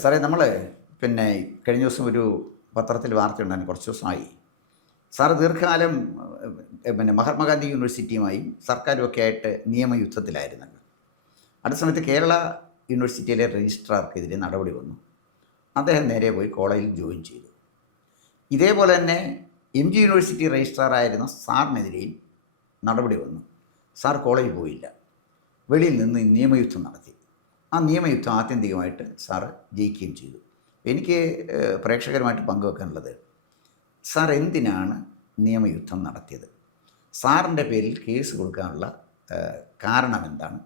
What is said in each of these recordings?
സാറേ നമ്മൾ പിന്നെ കഴിഞ്ഞ ദിവസം ഒരു പത്രത്തിൽ വാർത്തയുണ്ടായിരുന്നു, കുറച്ച് ദിവസമായി. സാറ് ദീർഘകാലം പിന്നെ മഹാത്മാഗാന്ധി യൂണിവേഴ്സിറ്റിയുമായും സർക്കാരും ഒക്കെ ആയിട്ട് നിയമയുദ്ധത്തിലായിരുന്നല്ലോ. അടുത്ത സമയത്ത് കേരള യൂണിവേഴ്സിറ്റിയിലെ രജിസ്ട്രാർക്കെതിരെ നടപടി വന്നു. അദ്ദേഹം നേരെ പോയി കോളേജിൽ ജോയിൻ ചെയ്തു. ഇതേപോലെ തന്നെ MG യൂണിവേഴ്സിറ്റി രജിസ്ട്രാറായിരുന്ന സാറിനെതിരെയും നടപടി വന്നു. സാർ കോളേജിൽ പോയില്ല, വെളിയിൽ നിന്ന് നിയമയുദ്ധം നടത്തി. ആ നിയമയുദ്ധം ആത്യന്തികമായിട്ട് സാറ് ജയിക്കുകയും ചെയ്തു. എനിക്ക് പ്രേക്ഷകരുമായിട്ട് പങ്കുവെക്കാനുള്ളത്, സാർ എന്തിനാണ് നിയമയുദ്ധം നടത്തിയത്? സാറിൻ്റെ പേരിൽ കേസ് കൊടുക്കാനുള്ള കാരണം എന്താണ്?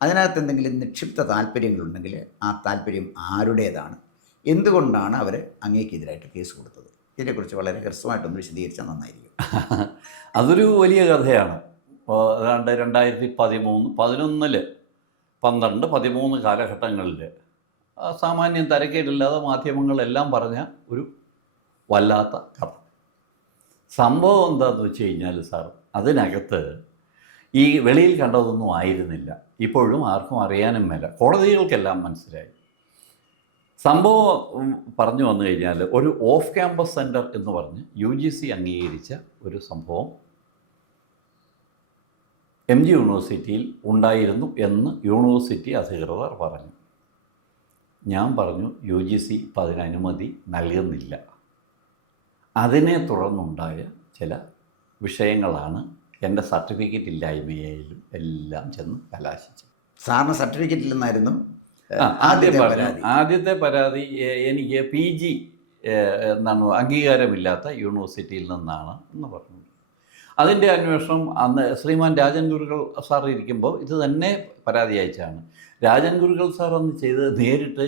അതിനകത്ത് എന്തെങ്കിലും നിക്ഷിപ്ത താല്പര്യങ്ങളുണ്ടെങ്കിൽ ആ താല്പര്യം ആരുടേതാണ്? എന്തുകൊണ്ടാണ് അവർ അങ്ങേക്കെതിരായിട്ട് കേസ് കൊടുത്തത്? ഇതിനെക്കുറിച്ച് വളരെ ഹ്രസ്വമായിട്ടൊന്ന് വിശദീകരിച്ചാൽ നന്നായിരിക്കും. അതൊരു വലിയ കഥയാണ്. ഏതാണ്ട് 2013, 11, 12, 13 കാലഘട്ടങ്ങളിൽ സാമാന്യം തരക്കേടില്ലാതെ മാധ്യമങ്ങളെല്ലാം പറഞ്ഞ ഒരു വല്ലാത്ത കഥ. സംഭവം എന്താണെന്ന് വെച്ച് കഴിഞ്ഞാൽ, സാർ, അതിനകത്ത് ഈ വെളിയിൽ കണ്ടതൊന്നും ആയിരുന്നില്ല. ഇപ്പോഴും ആർക്കും അറിയാനും മേല, കോടതികൾക്കെല്ലാം മനസ്സിലായി. സംഭവം പറഞ്ഞു വന്നു കഴിഞ്ഞാൽ, ഒരു ഓഫ് ക്യാമ്പസ് സെൻറ്റർ എന്ന് പറഞ്ഞ് UGC അംഗീകരിച്ച ഒരു സംഭവം MG യൂണിവേഴ്സിറ്റിയിൽ ഉണ്ടായിരുന്നു എന്ന് യൂണിവേഴ്സിറ്റി അധികൃതർ പറഞ്ഞു. ഞാൻ പറഞ്ഞു, UGC ഇപ്പം അതിന് അനുമതി നൽകുന്നില്ല. അതിനെ തുടർന്നുണ്ടായ ചില വിഷയങ്ങളാണ് എൻ്റെ സർട്ടിഫിക്കറ്റ് ഇല്ലായ്മയിലും എല്ലാം ചെന്ന് കലാശിച്ചത്. സാറിന് സർട്ടിഫിക്കറ്റ് ഇല്ലെന്നായിരുന്നു ആദ്യത്തെ പരാതി. എനിക്ക് PG അംഗീകാരമില്ലാത്ത യൂണിവേഴ്സിറ്റിയിൽ നിന്നാണ് എന്ന് പറഞ്ഞു. അതിൻ്റെ അന്വേഷണം അന്ന് ശ്രീമാൻ രാജൻ ഗുരുകൾ സാർ ഇരിക്കുമ്പോൾ ഇത് തന്നെ പരാതി അയച്ചാണ്. രാജൻ ഗുരുകൾ സാർ അന്ന് ചെയ്ത് നേരിട്ട്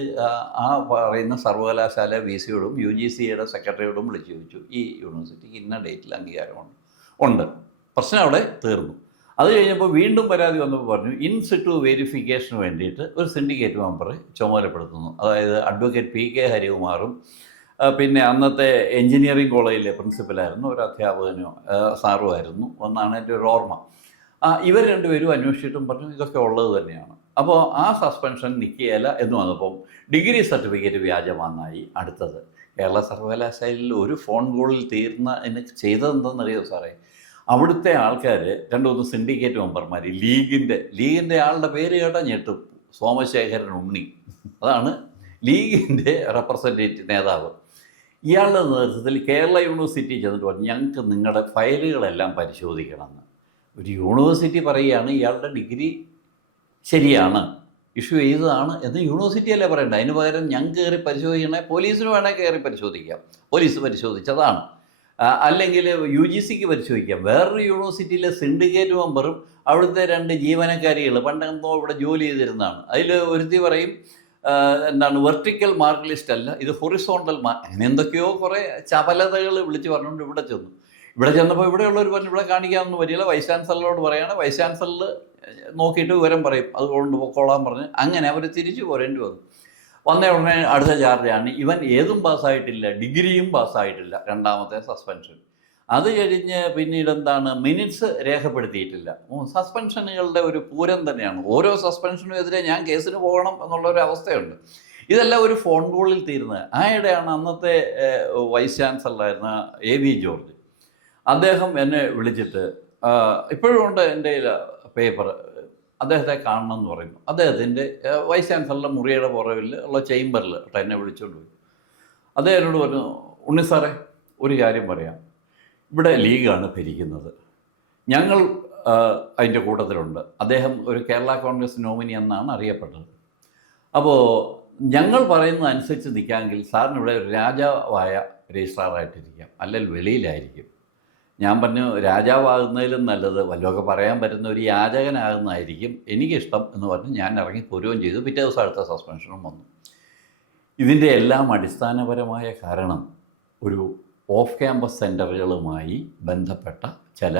ആ പറയുന്ന സർവകലാശാല VC-യോടും UGCയുടെ സെക്രട്ടറിയോടും വിളിച്ചു ചോദിച്ചു, ഈ യൂണിവേഴ്സിറ്റിക്ക് ഇന്ന ഡേറ്റിൽ അംഗീകാരമുണ്ട്. പ്രശ്നം അവിടെ തീർന്നു. അത് കഴിഞ്ഞപ്പോൾ വീണ്ടും പരാതി വന്നപ്പോൾ പറഞ്ഞു, ഇൻ സിറ്റു വെരിഫിക്കേഷന് വേണ്ടിയിട്ട് ഒരു സിൻഡിക്കേറ്റ് മെമ്പറെ ചുമതലപ്പെടുത്തുന്നു. അതായത് അഡ്വക്കേറ്റ് PK ഹരികുമാറും പിന്നെ അന്നത്തെ എഞ്ചിനീയറിംഗ് കോളേജിലെ പ്രിൻസിപ്പലായിരുന്നു ഒരു അധ്യാപകനോ സാറുമായിരുന്നു എന്നാണ് എൻ്റെ ഒരു ഓർമ്മ. ഇവർ രണ്ടുപേരും അന്വേഷിച്ചിട്ടും പറഞ്ഞു ഇതൊക്കെ ഉള്ളത് തന്നെയാണ്. അപ്പോൾ ആ സസ്പെൻഷൻ നിൽക്കുകയില്ല എന്ന് വന്നപ്പം ഡിഗ്രി സർട്ടിഫിക്കറ്റ് വ്യാജമാണെന്നായി. അടുത്തത്, കേരള സർവകലാശാലയിൽ ഒരു ഫോൺ കോളിൽ എനിക്ക് ചെയ്തതെന്തെന്നറിയോ സാറേ? അവിടുത്തെ ആൾക്കാർ 2-3 സിൻഡിക്കേറ്റ് മെമ്പർമാർ, ലീഗിൻ്റെ ആളുടെ പേര് കേട്ടാൽ ഞെട്ടും, സോമശേഖരൻ ഉണ്ണി, അതാണ് ലീഗിൻ്റെ റെപ്രസെൻറ്റേറ്റീവ് നേതാവ്. ഇയാളുടെ നേതൃത്വത്തിൽ കേരള യൂണിവേഴ്സിറ്റി ചെന്നിട്ട് പറഞ്ഞു, ഞങ്ങൾക്ക് നിങ്ങളുടെ ഫയലുകളെല്ലാം പരിശോധിക്കണമെന്ന്. ഒരു യൂണിവേഴ്സിറ്റി പറയുകയാണ് ഇയാളുടെ ഡിഗ്രി ശരിയാണ്, ഇഷ്യൂ ചെയ്തതാണ് എന്ന് യൂണിവേഴ്സിറ്റിയല്ലേ പറയണ്ട. അതിന് പകരം ഞങ്ങൾക്ക് കയറി പരിശോധിക്കണേ, പോലീസിന് വേണമെങ്കിൽ കയറി പരിശോധിക്കാം, പോലീസ് പരിശോധിച്ചതാണ്, അല്ലെങ്കിൽ UGCക്ക് പരിശോധിക്കാം. വേറൊരു യൂണിവേഴ്സിറ്റിയിലെ സിൻഡിക്കേറ്റ് മെമ്പറും അവിടുത്തെ 2 ജീവനക്കാരികൾ പണ്ടെന്തോ ഇവിടെ ജോലി ചെയ്തിരുന്നതാണ്. അതിൽ ഒരുത്തി പറയും വെർട്ടിക്കൽ മാർക്ക് ലിസ്റ്റ് അല്ല, ഇത് ഹൊറിസോണ്ടൽ അങ്ങനെ എന്തൊക്കെയോ കുറേ ചപലതകൾ വിളിച്ച് പറഞ്ഞുകൊണ്ട് ഇവിടെ ചെന്നപ്പോൾ ഇവിടെയുള്ളവർ പറഞ്ഞു ഇവിടെ കാണിക്കാമെന്ന് വരില്ല, വൈസ് ചാൻസലറോട് പറയുകയാണ്. വൈസ് ചാൻസലർ നോക്കിയിട്ട് വിവരം പറയും, അതുകൊണ്ട് പൊക്കോളാൻ പറഞ്ഞ് അങ്ങനെ അവർ തിരിച്ചു പോരേണ്ടി വന്നു. വന്ന ഉടനെ അടുത്ത ചാർജാണ്, ഇവൻ ഏതും പാസ്സായിട്ടില്ല, ഡിഗ്രിയും പാസ്സായിട്ടില്ല, 2ാമത്തെ സസ്പെൻഷൻ. അത് കഴിഞ്ഞ് പിന്നീട് മിനിറ്റ്സ് രേഖപ്പെടുത്തിയിട്ടില്ല. സസ്പെൻഷനുകളുടെ ഒരു പൂരം തന്നെയാണ്. ഓരോ സസ്പെൻഷനും എതിരെ ഞാൻ കേസിന് പോകണം എന്നുള്ളൊരു അവസ്ഥയുണ്ട്. ഇതെല്ലാം ഒരു ഫോൺ കോളിൽ തീരുന്നത്. ആയിടെയാണ് അന്നത്തെ വൈസ് ചാൻസലറായിരുന്ന AV ജോർജ്, അദ്ദേഹം എന്നെ വിളിച്ചിട്ട്, ഇപ്പോഴും ഉണ്ട് എൻ്റെ പേപ്പർ, അദ്ദേഹത്തെ കാണണം എന്ന് പറയുന്നു. അദ്ദേഹത്തിൻ്റെ വൈസ് ചാൻസലറുടെ മുറിയുടെ പുറകിൽ ഉള്ള ചേംബറിൽ എന്നെ വിളിച്ചുകൊണ്ട് പോയി. അദ്ദേഹം എന്നോട് പറഞ്ഞു, ഉണ്ണി സാറേ, ഒരു കാര്യം പറയാം, ഇവിടെ ലീഗാണ് ഭരിക്കുന്നത്, ഞങ്ങൾ അതിൻ്റെ കൂട്ടത്തിലുണ്ട്. അദ്ദേഹം ഒരു കേരള കോൺഗ്രസ് നോമിനി എന്നാണ് അറിയപ്പെട്ടത്. അപ്പോൾ ഞങ്ങൾ പറയുന്നതനുസരിച്ച് നിൽക്കാമെങ്കിൽ സാറിന് ഇവിടെ ഒരു രാജാവായ രജിസ്ട്രാറായിട്ടിരിക്കാം, അല്ലെങ്കിൽ വെളിയിലായിരിക്കും. ഞാൻ പറഞ്ഞു, രാജാവാകുന്നതിലും നല്ലത് വല്ലതൊക്കെ പറയാൻ പറ്റുന്ന ഒരു യാചകനാകുന്നതായിരിക്കും എനിക്കിഷ്ടം എന്ന് പറഞ്ഞ് ഞാൻ ഇറങ്ങി പോരുകയും ചെയ്തു. പിറ്റേ ദിവസം അടുത്ത സസ്പെൻഷനും വന്നു. ഇതിൻ്റെ എല്ലാം അടിസ്ഥാനപരമായ കാരണം ഒരു ഓഫ് ക്യാമ്പസ് സെൻറ്ററുകളുമായി ബന്ധപ്പെട്ട ചില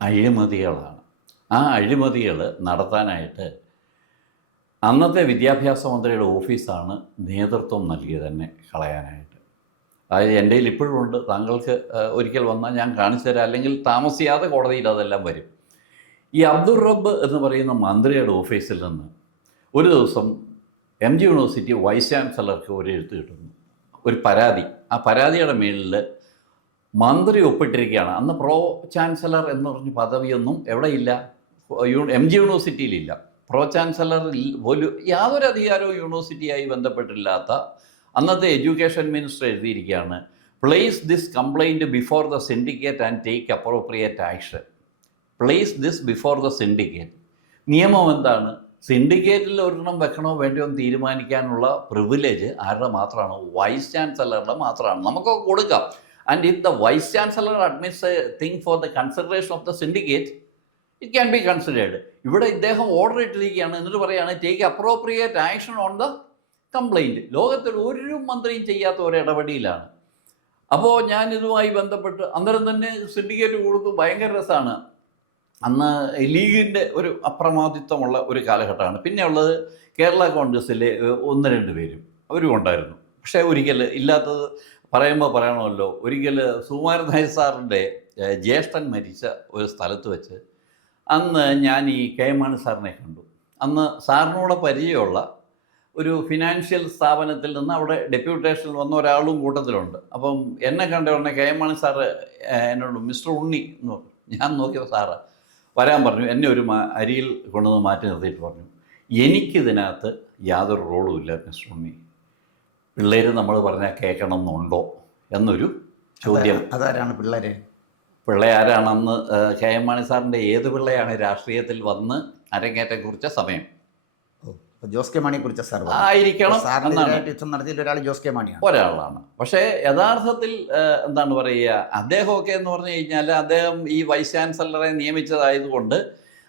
അഴിമതികളാണ്. ആ അഴിമതികൾ നടത്താനായിട്ട് അന്നത്തെ വിദ്യാഭ്യാസ മന്ത്രിയുടെ ഓഫീസാണ് നേതൃത്വം നൽകിയത് തന്നെ കളയാനായിട്ട്. അതായത് എൻ്റെ കയ്യിൽ ഇപ്പോഴും ഉണ്ട്, താങ്കൾക്ക് ഒരിക്കൽ വന്നാൽ ഞാൻ കാണിച്ചു തരാം, അല്ലെങ്കിൽ താമസിയാതെ കോടതിയിൽ അതെല്ലാം വരും. ഈ അബ്ദുൾ റബ്ബ് എന്ന് പറയുന്ന മന്ത്രിയുടെ ഓഫീസിൽ നിന്ന് ഒരു ദിവസം MG യൂണിവേഴ്സിറ്റി വൈസ് ചാൻസലർക്ക് ഒരു എഴുത്ത് കിട്ടുന്നു, ഒരു പരാതി. ആ പരാതിയുടെ മേളിൽ മന്ത്രി ഒപ്പിട്ടിരിക്കുകയാണ്. അന്ന് പ്രോ ചാൻസലർ എന്ന് പറഞ്ഞ പദവിയൊന്നും എവിടെയില്ല, MG യൂണിവേഴ്സിറ്റിയിലില്ല. പ്രോ ചാൻസലർ പോലും യാതൊരു അധികാരവും യൂണിവേഴ്സിറ്റിയായി ബന്ധപ്പെട്ടില്ലാത്ത അന്നത്തെ എഡ്യൂക്കേഷൻ മിനിസ്റ്റർ എഴുതിയിരിക്കുകയാണ്, place this complaint before the syndicate and take appropriate action. Place this before the syndicate. നിയമം എന്താണ്? സിൻഡിക്കേറ്റിൽ ഒരെണ്ണം വെക്കണോ വേണ്ടയോ എന്ന് തീരുമാനിക്കാനുള്ള പ്രിവിലേജ് ആരുടെ മാത്രമാണ്? വൈസ് ചാൻസലറുടെ മാത്രമാണ്. നമുക്കൊക്കെ കൊടുക്കാം. And if the vice chancellor admits a thing for the consideration of the syndicate, it can be considered. ഇവിടെ ഇദ്ദേഹം ഓർഡർ ഇട്ടിരിക്കുകയാണ്, എന്നിട്ട് പറയുകയാണ് take appropriate action on the complaint. ലോകത്തിൽ ഒരു മന്ത്രിയും ചെയ്യാത്ത ഒരു ഇടപെടലാണ്. അപ്പോൾ ഞാൻ ഇതുമായി ബന്ധപ്പെട്ട് അന്നേരം തന്നെ സിൻഡിക്കേറ്റ് കൊടുത്തു. ഭയങ്കര രസമാണ്. അന്ന് ലീഗിൻ്റെ ഒരു അപ്രമാദിത്വമുള്ള ഒരു കാലഘട്ടമാണ്. പിന്നെ ഉള്ളത് കേരള കോൺഗ്രസ്സിലെ 1-2 പേരും അവരും ഉണ്ടായിരുന്നു. പക്ഷേ ഒരിക്കൽ ഇല്ലാത്തത് പറയുമ്പോൾ പറയണമല്ലോ, ഒരിക്കൽ സുകുമാരൻ നായർ സാറിൻ്റെ ജ്യേഷ്ഠൻ മരിച്ച ഒരു സ്ഥലത്ത് വെച്ച് അന്ന് ഞാൻ ഈ KM മാണി സാറിനെ കണ്ടു. അന്ന് സാറിനോട് പരിചയമുള്ള ഒരു ഫിനാൻഷ്യൽ സ്ഥാപനത്തിൽ നിന്ന് അവിടെ ഡെപ്യൂട്ടേഷനിൽ വന്ന ഒരാളും കൂട്ടത്തിലുണ്ട്. അപ്പം എന്നെ കണ്ട ഉടനെ KM മാണി സാറ് എന്നോട് മിസ്റ്റർ ഉണ്ണി എന്ന് പറഞ്ഞു. ഞാൻ നോക്കിയപ്പോൾ സാറ് വരാൻ പറഞ്ഞു. എന്നെ ഒരു അരിയിൽ കൊണ്ടുവന്ന് മാറ്റി നിർത്തിയിട്ട് പറഞ്ഞു, എനിക്കിതിനകത്ത് യാതൊരു റോളും ഇല്ല മിസ്റ്റർ ഉണ്ണി, പിള്ളേർ നമ്മൾ പറഞ്ഞാൽ കേൾക്കണം എന്നുണ്ടോ എന്നൊരു ചോദ്യം. അതാരാണ് പിള്ളേർ? പിള്ളയാരാണെന്ന് KM മാണി സാറിൻ്റെ ഏത് പിള്ളയാണ് രാഷ്ട്രീയത്തിൽ വന്ന് അരങ്ങേറ്റം കുറിച്ച സമയം? ജോസ് കെ മാണിയെ കുറിച്ച സാർ ആയിരിക്കണം എന്നാണ്. നടത്തിയ ഒരാൾ ജോസ് കെ മാണിയാണ്, ഒരാളാണ്. പക്ഷേ യഥാർത്ഥത്തിൽ എന്താണ് പറയുക, അദ്ദേഹമൊക്കെ എന്ന് പറഞ്ഞു കഴിഞ്ഞാൽ അദ്ദേഹം ഈ വൈസ് ചാൻസലറെ നിയമിച്ചതായതുകൊണ്ട്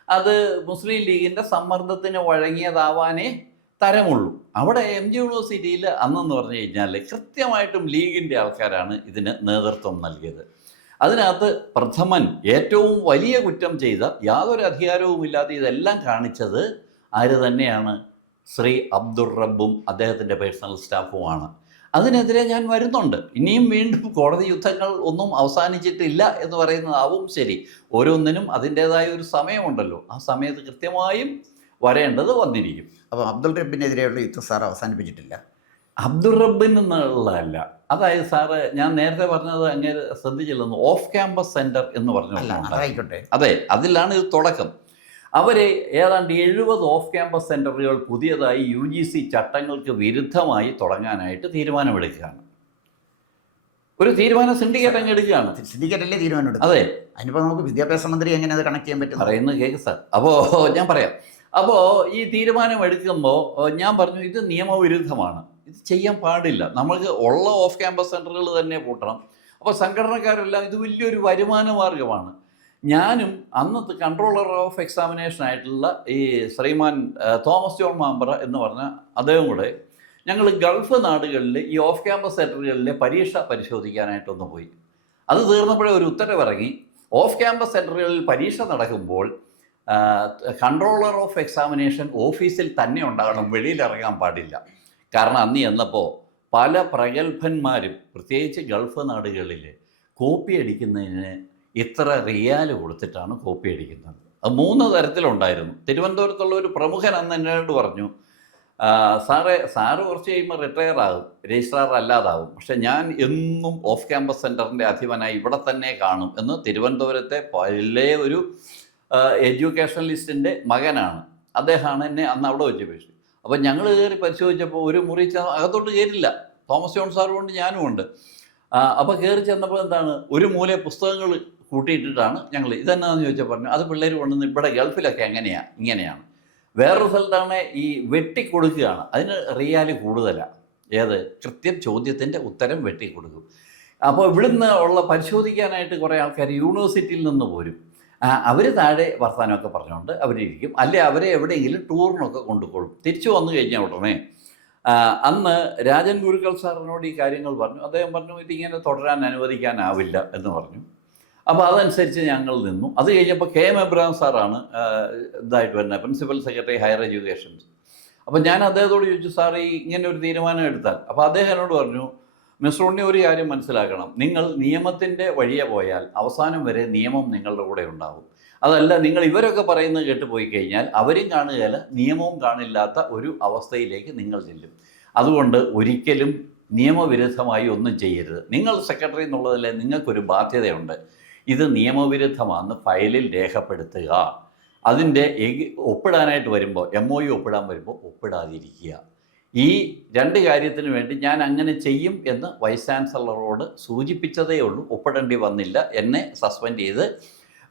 അത് മുസ്ലിം ലീഗിൻ്റെ സമ്മർദ്ദത്തിന് വഴങ്ങിയതാവാനേ തരമുള്ളൂ. അവിടെ MG യൂണിവേഴ്സിറ്റിയിൽ അന്നെന്ന് പറഞ്ഞു കഴിഞ്ഞാൽ കൃത്യമായിട്ടും ലീഗിൻ്റെ ആൾക്കാരാണ് ഇതിന് നേതൃത്വം നൽകിയത്. അതിനകത്ത് പ്രഥമൻ ഏറ്റവും വലിയ കുറ്റം ചെയ്ത, യാതൊരു അധികാരവുമില്ലാതെ ഇതെല്ലാം കാണിച്ചത് ആര് തന്നെയാണ്? ശ്രീ അബ്ദുൾ റബ്ബും അദ്ദേഹത്തിൻ്റെ പേഴ്സണൽ സ്റ്റാഫുമാണ്. അതിനെതിരെ ഞാൻ വരുന്നുണ്ട്. ഇനിയും വീണ്ടും കോടതി യുദ്ധങ്ങൾ ഒന്നും അവസാനിച്ചിട്ടില്ല എന്ന് പറയുന്നതാവും ശരി. ഓരോന്നിനും അതിൻ്റേതായ ഒരു സമയമുണ്ടല്ലോ, ആ സമയത്ത് കൃത്യമായും വരേണ്ടത് വന്നിരിക്കും. അപ്പോൾ അബ്ദുൾ റബ്ബിനെതിരെയുള്ള യുദ്ധം സാർ അവസാനിപ്പിച്ചിട്ടില്ല? അബ്ദുൾ റബ്ബിൻ എന്നുള്ളതല്ല. അതായത് സാറ് ഞാൻ നേരത്തെ പറഞ്ഞത് അങ്ങനെ ശ്രദ്ധിച്ചില്ലെന്ന്, ഓഫ് ക്യാമ്പസ് സെൻറ്റർ എന്ന് പറഞ്ഞു. അതെ, അതിലാണ് ഇത് തുടക്കം. അവരെ ഏതാണ്ട് 70 ഓഫ് ക്യാമ്പസ് സെൻറ്ററുകൾ പുതിയതായി UGC ചട്ടങ്ങൾക്ക് വിരുദ്ധമായി തുടങ്ങാനായിട്ട് തീരുമാനമെടുക്കുകയാണ്. ഒരു തീരുമാനം സിൻഡിക്കേറ്റ് അങ്ങ് എടുക്കുകയാണ്. സിൻഡിക്കേറ്റ് അല്ലേ തീരുമാനം എടുക്കും? അതെ. അതിനിപ്പോൾ നമുക്ക് വിദ്യാഭ്യാസ മന്ത്രി എങ്ങനെ അത് കണക്ട് ചെയ്യാൻ പറ്റും? പറയുന്നത് കേൾക്ക് സാർ. അപ്പോൾ ഞാൻ പറയാം. അപ്പോൾ ഈ തീരുമാനം എടുക്കുമ്പോൾ ഞാൻ പറഞ്ഞു ഇത് നിയമവിരുദ്ധമാണ്, ഇത് ചെയ്യാൻ പാടില്ല, നമ്മൾക്ക് ഉള്ള ഓഫ് ക്യാമ്പസ് സെൻറ്ററുകൾ തന്നെ പൂട്ടണം. അപ്പോൾ സംഘടനക്കാരെല്ലാം ഇത് വലിയൊരു വരുമാന മാർഗമാണ്. ഞാനും അന്നത്തെ കൺട്രോളർ ഓഫ് എക്സാമിനേഷൻ ആയിട്ടുള്ള ഈ ശ്രീമാൻ തോമസ് ജോൺ മാമ്പറ എന്ന് പറഞ്ഞ അദ്ദേഹം കൂടെ ഞങ്ങൾ ഗൾഫ് നാടുകളിൽ ഈ ഓഫ് ക്യാമ്പസ് സെൻറ്ററുകളിലെ പരീക്ഷ പരിശോധിക്കാനായിട്ടൊന്ന് പോയി. അത് തീർന്നപ്പോഴേ ഒരു ഉത്തരവിറങ്ങി, ഓഫ് ക്യാമ്പസ് സെൻറ്ററുകളിൽ പരീക്ഷ നടക്കുമ്പോൾ കൺട്രോളർ ഓഫ് എക്സാമിനേഷൻ ഓഫീസിൽ തന്നെ ഉണ്ടാകണം, വെളിയിലിറങ്ങാൻ പാടില്ല. കാരണം അന്ന് ചെന്നപ്പോൾ പല പ്രഗത്ഭന്മാരും പ്രത്യേകിച്ച് ഗൾഫ് നാടുകളിൽ കോപ്പി അടിക്കുന്നതിന് ഇത്ര റിയാൽ കൊടുത്തിട്ടാണ് കോപ്പി അടിക്കുന്നത്. അത് 3 തരത്തിലുണ്ടായിരുന്നു. തിരുവനന്തപുരത്തുള്ള ഒരു പ്രമുഖൻ അന്ന് എന്നോട് പറഞ്ഞു, സാറ് കുറച്ച് കഴിയുമ്പോൾ റിട്ടയർ ആകും, രജിസ്ട്രാർ അല്ലാതാവും, പക്ഷെ ഞാൻ എന്നും ഓഫ് ക്യാമ്പസ് സെൻറ്ററിൻ്റെ അധിപനായി ഇവിടെ തന്നെ കാണും എന്ന് തിരുവനന്തപുരത്തെ വലിയ ഒരു എഡ്യൂക്കേഷണലിസ്റ്റിൻ്റെ മകനാണ്. അദ്ദേഹമാണ് എന്നെ അന്ന് അവിടെ വെച്ച് പേശി. അപ്പോൾ ഞങ്ങൾ കയറി പരിശോധിച്ചപ്പോൾ ഒരു മുറി അകത്തോട്ട് കയറില്ല. തോമസ് ജോൺ സാറും ഉണ്ട്, ഞാനും ഉണ്ട്. അപ്പോൾ കയറി ചെന്നപ്പോൾ എന്താണ്, ഒരു മൂല പുസ്തകങ്ങൾ കൂട്ടിയിട്ടിട്ടാണ് ഞങ്ങൾ. ഇതെന്നാന്ന് ചോദിച്ചാൽ പറഞ്ഞു, അത് പിള്ളേർ കൊണ്ടുവന്ന് ഇവിടെ ഗൾഫിലൊക്കെ ഇങ്ങനെയാണ്. വേറൊരു സ്ഥലത്താണ് ഈ വെട്ടിക്കൊടുക്കുകയാണ്, അതിന് റിയാൽ കൂടുതലാണ്. ഏത് കൃത്യം ചോദ്യത്തിൻ്റെ ഉത്തരം വെട്ടിക്കൊടുക്കും. അപ്പോൾ ഇവിടുന്ന് ഉള്ള പരിശോധിക്കാനായിട്ട് കുറേ ആൾക്കാർ യൂണിവേഴ്സിറ്റിയിൽ നിന്ന് പോരും. അവർ താഴെ വർത്തമാനമൊക്കെ പറഞ്ഞുകൊണ്ട് അവരിരിക്കും, അല്ലെ അവരെ എവിടെയെങ്കിലും ടൂറിനൊക്കെ കൊണ്ടുപോകും. തിരിച്ചു വന്നു കഴിഞ്ഞാൽ ഉടനെ അന്ന് രാജൻ ഗുരുക്കൾ സാറിനോട് ഈ കാര്യങ്ങൾ പറഞ്ഞു. അദ്ദേഹം പറഞ്ഞു ഇതിങ്ങനെ തുടരാൻ അനുവദിക്കാനാവില്ല എന്ന് പറഞ്ഞു. അപ്പോൾ അതനുസരിച്ച് ഞങ്ങൾ നിന്നു. അത് കഴിഞ്ഞപ്പോൾ KM എബ്രഹാം സാറാണ് ഇതായിട്ട് വരുന്നത്, പ്രിൻസിപ്പൽ സെക്രട്ടറി ഹയർ എഡ്യൂക്കേഷൻ. അപ്പോൾ ഞാൻ അദ്ദേഹത്തോട് ചോദിച്ചു, സാർ ഈ ഇങ്ങനെ ഒരു തീരുമാനം എടുത്താൽ? അപ്പോൾ അദ്ദേഹം എന്നോട് പറഞ്ഞു, മിസ്റ്റർ ഉണ്ണി ഒരു കാര്യം മനസ്സിലാക്കണം, നിങ്ങൾ നിയമത്തിൻ്റെ വഴിയെ പോയാൽ അവസാനം വരെ നിയമം നിങ്ങളുടെ കൂടെ ഉണ്ടാകും. അതല്ല, നിങ്ങൾ ഇവരൊക്കെ പറയുന്നത് കേട്ട് പോയി കഴിഞ്ഞാൽ അവരും കാണുകയില്ല, നിയമവും കാണില്ലാത്ത ഒരു അവസ്ഥയിലേക്ക് നിങ്ങൾ ചെല്ലും. അതുകൊണ്ട് ഒരിക്കലും നിയമവിരുദ്ധമായി ഒന്നും ചെയ്യരുത്. നിങ്ങൾ സെക്രട്ടറി എന്നുള്ളതല്ലേ, നിങ്ങൾക്കൊരു ബാധ്യതയുണ്ട്. ഇത് നിയമവിരുദ്ധമാണെന്ന് ഫയലിൽ രേഖപ്പെടുത്തുക. അതിൻ്റെ ഒപ്പിടാനായിട്ട് വരുമ്പോൾ, MOU ഒപ്പിടാൻ വരുമ്പോൾ ഒപ്പിടാതിരിക്കുക. ഈ 2 കാര്യത്തിന് വേണ്ടി ഞാൻ അങ്ങനെ ചെയ്യും എന്ന് വൈസ് ചാൻസലറോട് സൂചിപ്പിച്ചതേ ഉള്ളൂ. ഒപ്പിടേണ്ടി വന്നില്ല. എന്നെ സസ്പെൻഡ് ചെയ്ത്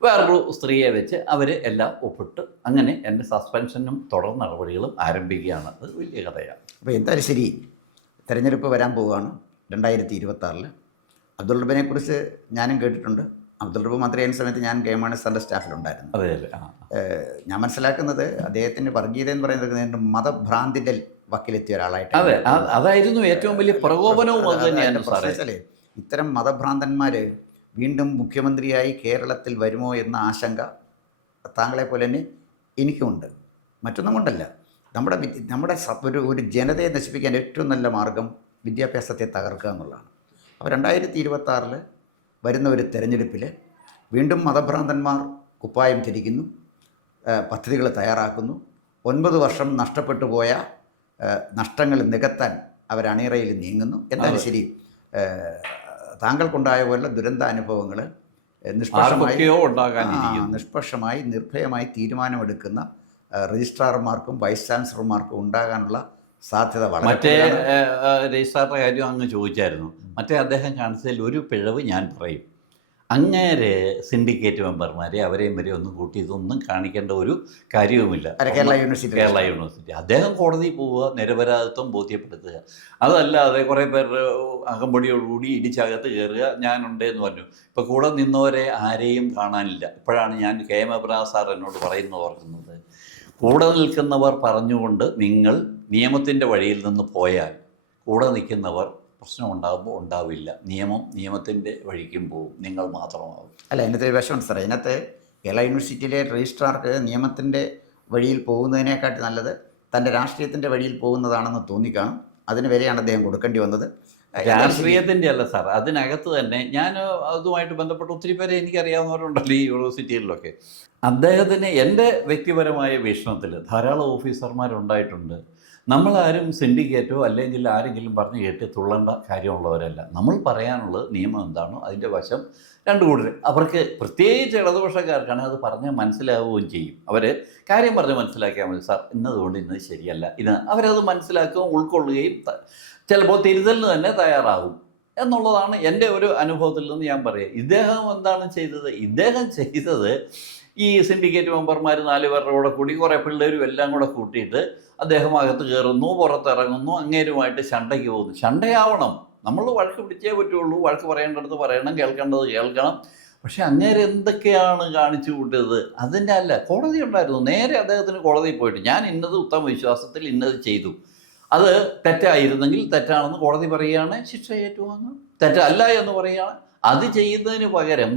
വേറൊരു സ്ത്രീയെ വെച്ച് അവർ എല്ലാം ഒപ്പിട്ട് അങ്ങനെ എൻ്റെ സസ്പെൻഷനും തുടർ നടപടികളും ആരംഭിക്കുകയാണ്. അത് വലിയ കഥയാണ്. അപ്പോൾ എന്തായാലും ശരി, തെരഞ്ഞെടുപ്പ് വരാൻ പോവുകയാണ് 2026. അബ്ദുൾ റബ്ബിനെക്കുറിച്ച് ഞാനും കേട്ടിട്ടുണ്ട്. അബ്ദുൾ റബ്ബ് മന്ത്രിയായിരുന്ന സമയത്ത് ഞാൻ കെ മാണി സാറിൻ്റെ സ്റ്റാഫിലുണ്ടായിരുന്നു. അതെ അതെ. ഞാൻ മനസ്സിലാക്കുന്നത് അദ്ദേഹത്തിൻ്റെ വർഗീയത എന്ന് പറയുന്നത് മതഭ്രാന്തിൻ്റെ വക്കിലെത്തിയ ഒരാളായിട്ട്. അതെ, അതായിരുന്നു ഏറ്റവും വലിയ പ്രകോപനവും. അത് തന്നെയാണ് സാറേ. ഇത്തരം മതഭ്രാന്തന്മാർ വീണ്ടും മുഖ്യമന്ത്രിയായി കേരളത്തിൽ വരുമോ എന്ന ആശങ്ക താങ്കളെ പോലെ തന്നെ എനിക്കുമുണ്ട്. മറ്റൊന്നും കൊണ്ടല്ല, നമ്മുടെ ഒരു ജനതയെ നശിപ്പിക്കാൻ ഏറ്റവും നല്ല മാർഗം വിദ്യാഭ്യാസത്തെ തകർക്കുക എന്നുള്ളതാണ്. അപ്പോൾ 2026 വരുന്ന ഒരു തെരഞ്ഞെടുപ്പിൽ വീണ്ടും മതഭ്രാന്തന്മാർ കുപ്പായം ധരിക്കുന്നു, പദ്ധതികൾ തയ്യാറാക്കുന്നു. 9 വർഷം നഷ്ടപ്പെട്ടു പോയ നഷ്ടങ്ങൾ നികത്താൻ അവർ അണിയറയിൽ നീങ്ങുന്നു. എന്തായാലും ശരി, താങ്കൾക്കുണ്ടായ പോലുള്ള ദുരന്താനുഭവങ്ങൾ നിഷ്പക്ഷമായി നിർഭയമായി തീരുമാനമെടുക്കുന്ന രജിസ്ട്രാർമാർക്കും വൈസ് ചാൻസലർമാർക്കും ഉണ്ടാകാനുള്ള സാധ്യത വളരെ. മറ്റേ രജിസ്ട്രാറുടെ കാര്യം അങ്ങ് ചോദിച്ചായിരുന്നു. മറ്റേ അദ്ദേഹം കാണിച്ചതിൽ ഒരു പിഴവ് ഞാൻ പറയും. അങ്ങേരെ സിൻഡിക്കേറ്റ് മെമ്പർമാരെ അവരെയും വരെ ഒന്നും കൂട്ടി ഇതൊന്നും കാണിക്കേണ്ട ഒരു കാര്യവുമില്ല. കേരള യൂണിവേഴ്സിറ്റി അദ്ദേഹം കോടതിയിൽ പോവുക, നിരപരാധിത്വം ബോധ്യപ്പെടുത്തുക. അതല്ലാതെ കുറേ പേർ അകമ്പടിയോടുകൂടി ഇടിച്ചകത്ത് കയറുക, ഞാനുണ്ടെന്ന് പറഞ്ഞു. ഇപ്പോൾ കൂടെ നിന്നവരെ ആരെയും കാണാനില്ല. ഇപ്പോഴാണ് ഞാൻ KM എബ്രഹാം സാർ എന്നോട് ഓർക്കുന്നത്. കൂടെ നിൽക്കുന്നവർ പറഞ്ഞുകൊണ്ട് നിങ്ങൾ നിയമത്തിൻ്റെ വഴിയിൽ നിന്ന് പോയാൽ കൂടെ നിൽക്കുന്നവർ പ്രശ്നം ഉണ്ടാകുമ്പോൾ ഉണ്ടാവില്ല. നിയമത്തിൻ്റെ വഴിക്കും പോവും, നിങ്ങൾ മാത്രമാവും. അല്ല, അതിനകത്ത് വിഷമം സാറേ. അതിനകത്ത് കേരള യൂണിവേഴ്സിറ്റിയിലെ രജിസ്ട്രാർക്ക് നിയമത്തിൻ്റെ വഴിയിൽ പോകുന്നതിനേക്കാട്ടി നല്ലത് തൻ്റെ രാഷ്ട്രീയത്തിൻ്റെ വഴിയിൽ പോകുന്നതാണെന്ന് തോന്നിക്കാണും. അതിന് വരെയാണ് അദ്ദേഹം കൊടുക്കേണ്ടി വന്നത്. രാഷ്ട്രീയത്തിൻ്റെ അല്ല സാർ, അതിനകത്ത് തന്നെ ഞാൻ അതുമായിട്ട് ബന്ധപ്പെട്ട് ഒത്തിരി പേരെ എനിക്കറിയാവുന്നവരുണ്ടല്ലോ ഈ യൂണിവേഴ്സിറ്റികളിലൊക്കെ. അദ്ദേഹത്തിന് എൻ്റെ വ്യക്തിപരമായ വീക്ഷണത്തിൽ ധാരാളം ഓഫീസർമാരുണ്ടായിട്ടുണ്ട്. നമ്മളാരും സിൻഡിക്കേറ്റോ അല്ലെങ്കിൽ ആരെങ്കിലും പറഞ്ഞു കേട്ട് തുള്ളേണ്ട കാര്യമുള്ളവരല്ല. നമ്മൾ പറയാനുള്ളത് നിയമം എന്താണോ അതിൻ്റെ വശം 2 കൂട്ടർ. അവർക്ക് പ്രത്യേകിച്ച് ഇടതുപക്ഷക്കാർക്കാണ് അത് പറഞ്ഞാൽ മനസ്സിലാവുകയും ചെയ്യും. അവർ കാര്യം പറഞ്ഞ് മനസ്സിലാക്കിയാൽ മതി. സാർ ഇന്നതുകൊണ്ട് ഇന്നത് ശരിയല്ല, അവരത് മനസ്സിലാക്കുകയും ഉൾക്കൊള്ളുകയും ചിലപ്പോൾ തിരുത്തലിന് തന്നെ തയ്യാറാകും എന്നുള്ളതാണ് എൻ്റെ ഒരു അനുഭവത്തിൽ നിന്ന് ഞാൻ പറയുക. ഇദ്ദേഹം എന്താണ് ചെയ്തത്? ഇദ്ദേഹം ചെയ്തത് ഈ സിൻഡിക്കേറ്റ് മെമ്പർമാർ 4 പേരുടെ കൂടെ കൂടി കുറേ പിള്ളേരും എല്ലാം കൂടെ കൂട്ടിയിട്ട് അദ്ദേഹം അകത്ത് കയറുന്നു, പുറത്തിറങ്ങുന്നു, അങ്ങേരുമായിട്ട് ശണ്ടയ്ക്ക് പോകുന്നു. ശണ്ടയാവണം, നമ്മൾ വഴക്ക് പിടിച്ചേ പറ്റുള്ളൂ. വഴക്ക് പറയേണ്ടടുത്ത് പറയണം, കേൾക്കേണ്ടത് കേൾക്കണം. പക്ഷേ അങ്ങേര് എന്തൊക്കെയാണ് കാണിച്ചു കൂട്ടിയത്? അതിൻ്റെ അല്ല, കോടതി ഉണ്ടായിരുന്നു. നേരെ അദ്ദേഹത്തിന് കോടതിയിൽ പോയിട്ട് ഞാൻ ഇന്നത് ഉത്തമ വിശ്വാസത്തിൽ ഇന്നത് ചെയ്തു, അത് തെറ്റായിരുന്നെങ്കിൽ തെറ്റാണെന്ന് കോടതി പറയുകയാണ്, ശിക്ഷ ഏറ്റുവാങ്ങും. തെറ്റല്ല എന്ന് പറയുകയാണ്. അത് ചെയ്യുന്നതിന് പകരം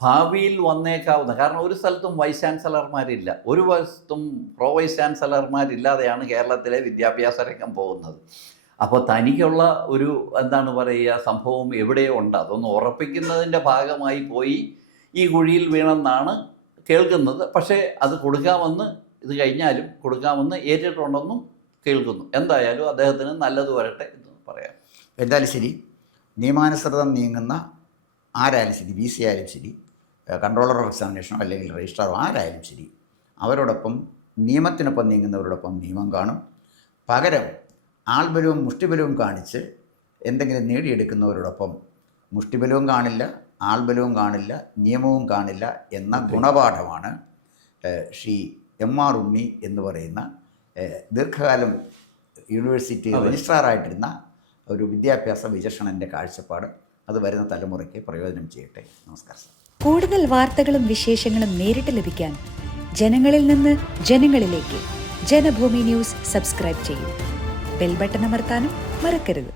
ഭാവിയിൽ വന്നേക്കാവുന്ന, കാരണം ഒരു സ്ഥലത്തും വൈസ് ചാൻസലർമാരില്ല, ഒരു വശത്തും പ്രോ വൈസ് ചാൻസലർമാരില്ലാതെയാണ് കേരളത്തിലെ വിദ്യാഭ്യാസ രംഗം പോകുന്നത്. അപ്പോൾ തനിക്കുള്ള ഒരു എന്താണ് പറയുക സംഭവം എവിടെയോ ഉണ്ട്. അതൊന്ന് ഉറപ്പിക്കുന്നതിൻ്റെ ഭാഗമായി പോയി ഈ കുഴിയിൽ വീണെന്നാണ് കേൾക്കുന്നത്. പക്ഷേ അത് കൊടുക്കാമെന്ന്, ഇത് കഴിഞ്ഞാലും കൊടുക്കാമെന്ന് ഏറ്റിട്ടുണ്ടെന്നും കേൾക്കുന്നു. എന്തായാലും അദ്ദേഹത്തിന് നല്ലത് വരട്ടെ എന്ന് പറയാം. എന്തായാലും ശരി, നിയമാനുസൃതം നീങ്ങുന്ന ആരായാലും ശരി, VC ആയാലും ശരി, കൺട്രോളർ ഓഫ് എക്സാമിനേഷനോ അല്ലെങ്കിൽ രജിസ്ട്രാറോ ആരായാലും ശരി, അവരോടൊപ്പം നിയമത്തിനൊപ്പം നീങ്ങുന്നവരോടൊപ്പം നിയമം കാണും. പകരം ആൾബലവും മുഷ്ടിബലവും കാണിച്ച് എന്തെങ്കിലും നേടിയെടുക്കുന്നവരോടൊപ്പം മുഷ്ടിബലവും കാണില്ല, ആൾബലവും കാണില്ല, നിയമവും കാണില്ല എന്ന ഗുണപാഠമാണ് ശ്രീ MR ഉണ്ണി എന്ന് പറയുന്ന ദീർഘകാലം യൂണിവേഴ്സിറ്റി രജിസ്ട്രാറായിട്ടിരുന്ന ഒരു വിദ്യാഭ്യാസ വിചക്ഷണൻ്റെ കാഴ്ചപ്പാട്. അത് വരുന്ന തലമുറയ്ക്ക് പ്രയോജനം ചെയ്യട്ടെ. നമസ്കാരം സാർ. കൂടുതൽ വാർത്തകളും വിശേഷങ്ങളും നേരിട്ട് ലഭിക്കാൻ ജനങ്ങളിൽ നിന്ന് ജനങ്ങളിലേക്ക് ജനഭൂമി ന്യൂസ് സബ്സ്ക്രൈബ് ചെയ്യൂ. ബെൽ ബട്ടൺ അമർത്താനും മറക്കരുത്.